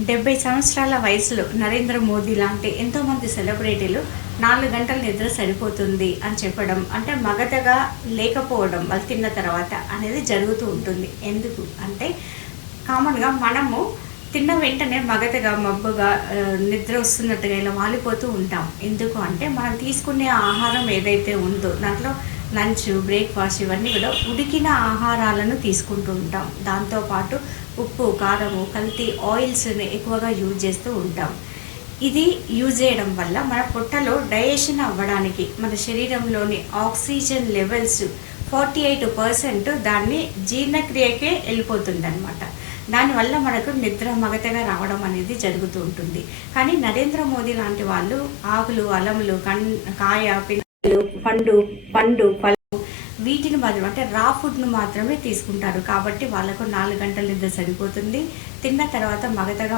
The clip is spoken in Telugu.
70 సంవత్సరాల వయసులో నరేంద్ర మోదీ లాంటి ఎంతోమంది సెలబ్రిటీలు 4 గంటల నిద్ర సరిపోతుంది అని చెప్పడం, అంటే మగతగా లేకపోవడం వాళ్ళు తిన్న తర్వాత అనేది జరుగుతూ ఉంటుంది. ఎందుకు అంటే కామన్‌గా మనము తిన్న వెంటనే మగతగా, మబ్బుగా నిద్ర వస్తున్నట్టుగా ఇలా వాలిపోతూ ఉంటాం. ఎందుకు అంటే మనం తీసుకునే ఆహారం ఏదైతే ఉందో దాంట్లో లంచ్, బ్రేక్‌ఫాస్ట్ ఇవన్నీ కూడా ఉడికిన ఆహారాలను తీసుకుంటూ ఉంటాం. దాంతోపాటు ఉప్పు, కారము, కల్తీ ఆయిల్స్‌ని ఎక్కువగా యూజ్ చేస్తూ ఉంటాం. ఇది యూజ్ చేయడం వల్ల మన పొట్టలో డైజెషన్ అవ్వడానికి, మన శరీరంలోని ఆక్సిజన్ లెవెల్స్ 48% దాన్ని జీర్ణక్రియకే వెళ్ళిపోతుందనమాట. దానివల్ల మనకు నిద్ర మగతగా రావడం అనేది జరుగుతూ ఉంటుంది. కానీ నరేంద్ర మోదీ లాంటి వాళ్ళు ఆకులు, అలములు, కాయ, పండు, పళ్ళు వీటిని మాత్రం అంటే రా ఫుడ్ను మాత్రమే తీసుకుంటారు. కాబట్టి వాళ్ళకు 4 గంటల నిద్ర సరిపోతుంది. తిన్న తర్వాత మగతగా